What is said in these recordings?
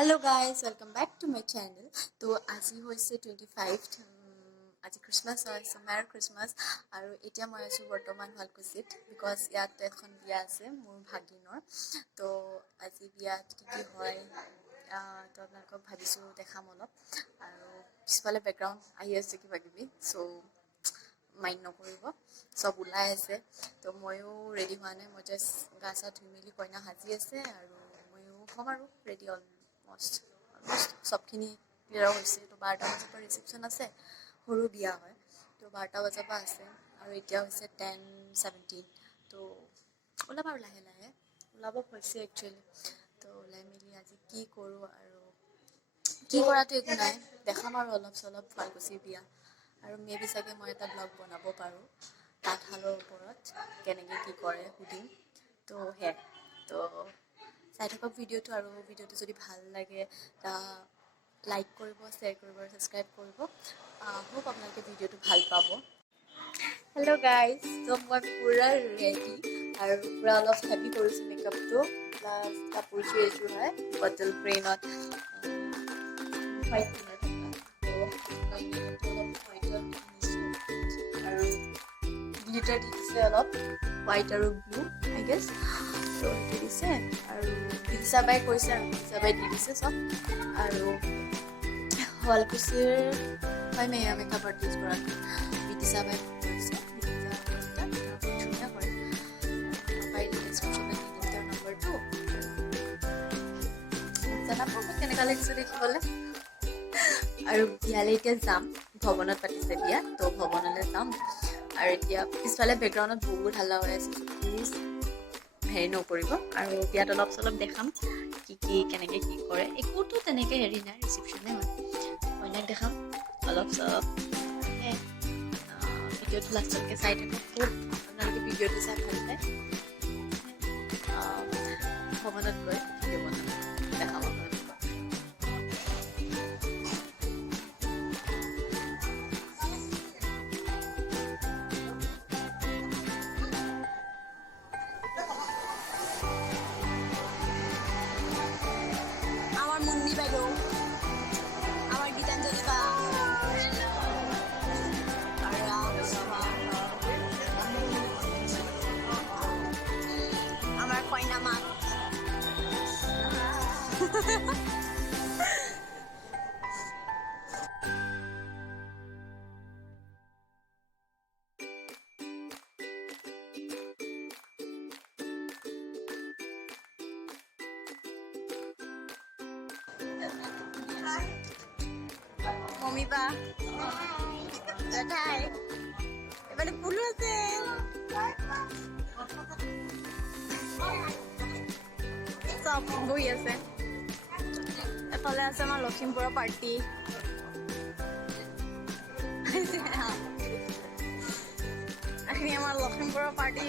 Hello guys, welcome back to my channel. তো আজি হৈছে 25th আজি ক্ৰিছমাছ হয় সো মেৰি ক্ৰিছমাছ আৰু এতিয়া মই আছো বৰ্তমান শুৱালকুছিত বিকজ ইয়াত এখন বিয়া আছে মোৰ ভাগিনৰ তো আজি বিয়াত কি হয় তো আপোনালোকক ভাবিছোঁ দেখাম অলপ আৰু পিছফালে বেকগ্ৰাউণ্ড আহি আছে কিবা কিবি চ' মাইণ্ড নকৰিব চব ওলাই আছে তো ময়ো ৰেডি হোৱা নাই মই জাষ্ট গা চা ধুই মেলি কইনা সাজি আছে আৰু ময়ো হ'ম আৰু ৰেডি অলমষ্ট চবখিনি ক্লিয়াৰ হৈছে তো 12টা বজাৰ পৰা ৰিচেপশ্যন আছে সৰু বিয়া হয় তো 12টা বজাৰ পৰা আছে আৰু এতিয়া হৈছে 10:17 তো ওলাব আৰু লাহে লাহে ওলাব হৈছে একচুৱেলি তো ওলাই মেলি আজি কি কৰোঁ আৰু কি কৰাটো একো নাই দেখাম আৰু অলপ চলপ শুৱালকুছিৰ বিয়া আৰু মেবি চাগে মই এটা ব্লগ বনাব পাৰোঁ তাঁতশালৰ ওপৰত কেনেকৈ কি কৰে সুধিম তো সেয়াই তো চাই থাকক ভিডিঅ'টো আৰু ভিডিঅ'টো যদি ভাল লাগে লাইক কৰিব শ্বেয়াৰ কৰিব আৰু ছাবস্ক্ৰাইব কৰিব হোপ আপোনালোকে ভিডিঅ'টো ভাল পাব হেল্ল' গাইজ তো মই পূৰা ৰেডি আৰু পূৰা অলপ হেভি কৰিছোঁ মেকআপটো প্লাছ কাপোৰযোৰ এইযোৰ হয় বটল ব্ৰেইনত হোৱাইট কালাৰ আৰু গ্লিটাৰ দি দিছে অলপ হোৱাইট আৰু ব্লু আই গেছ তো সেইটো দিছে আৰু বিদিশা বাই কৈছে আৰু বিদিশা বাই দি দিছে চব আৰু শুৱালকুছিৰ হয় মেকআপ আৰ্টিষ্ট গৰাকী বিদিশা বাই কৰিছে ধুনীয়া কৰে পাৰিলে ডিছক্ৰিপশ্যনত দি দিম তেওঁৰ নম্বৰটো জনাব মোক কেনেকুৱা লাগিছে দেখিবলৈ আৰু বিয়ালৈ এতিয়া যাম ভৱনত পাতিছে বিয়া তো ভৱনলৈ যাম আৰু এতিয়া পিছফালে বেকগ্ৰাউণ্ডত বহুত হাল্লা হৈ আছে প্লিজ হেৰি নকৰিব আৰু বিয়াত অলপ চলপ দেখাম কি কেনেকৈ কি কৰে একোতো তেনেকৈ হেৰি নাই ৰিচেপশ্যনে হয় কইনাক দেখাম অলপ চলপ ভিডিঅ'টো লাষ্টলৈকে চাই থাকক খুব আপোনালোকে ভিডিঅ'টো চাই ভাল পায় ভৱনত গৈ ভিডিঅ' বনাম দেখাম আপোনালোকক মুন্নি বাইদেউ আমার গীতাঞ্জলি বা আমার কয়না মা মমি বা জেঠাই এবারে পুলু আছে চব বহি আছে এফালে আছে আমাৰ লখিমপুৰৰ পাৰ্টি এইখিনি আমাৰ লখিমপুৰৰ পাৰ্টি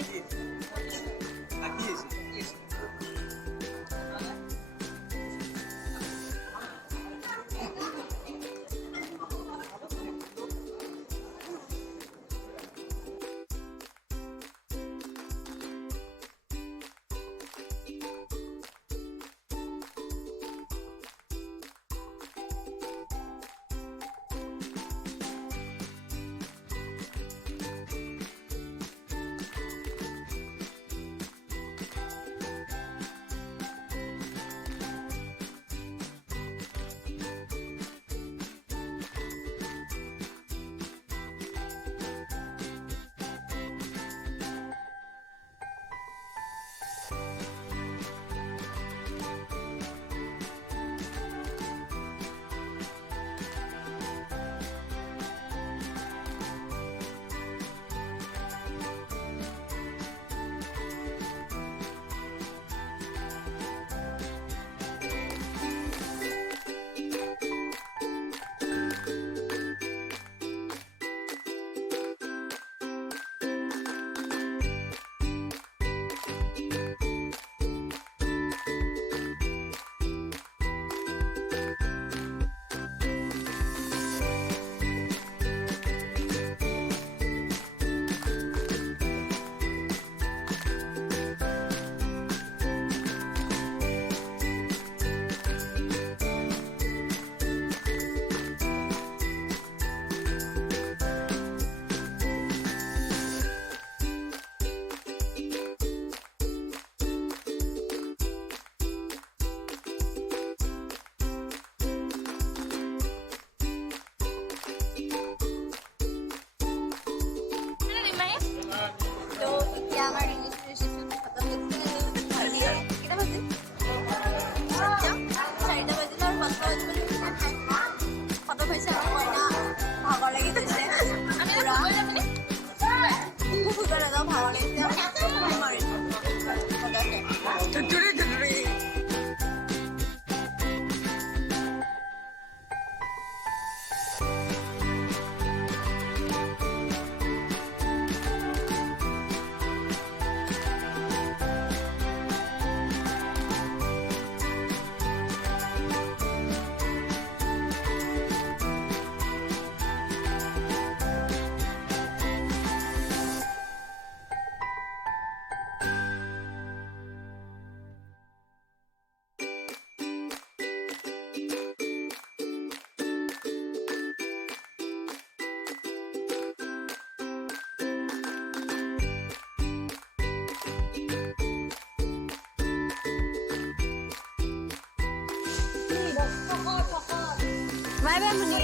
বাই বাই মুনি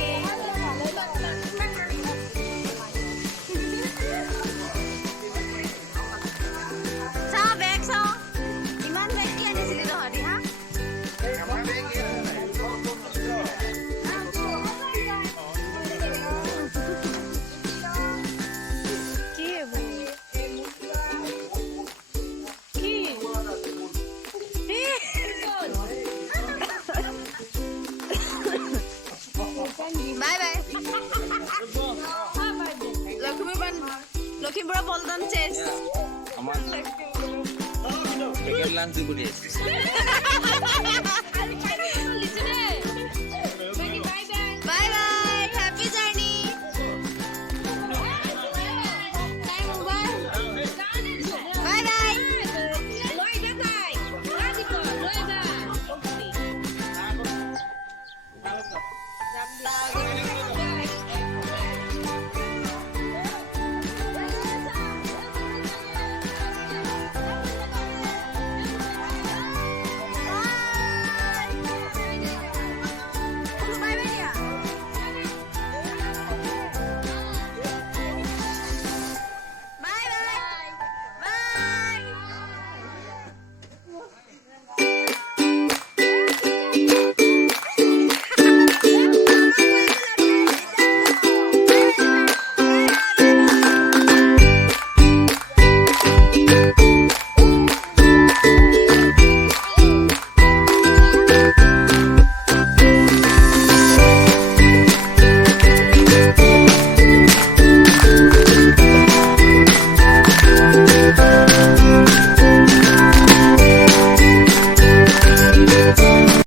চাওঁ বেগ চাওঁ ইমান বেগ কি আনিছিলি তহঁতি হা বাই বাই লখিমপুৰৰ পল্টন চেঞ্জ আমাৰ লাঞ্চ কৰে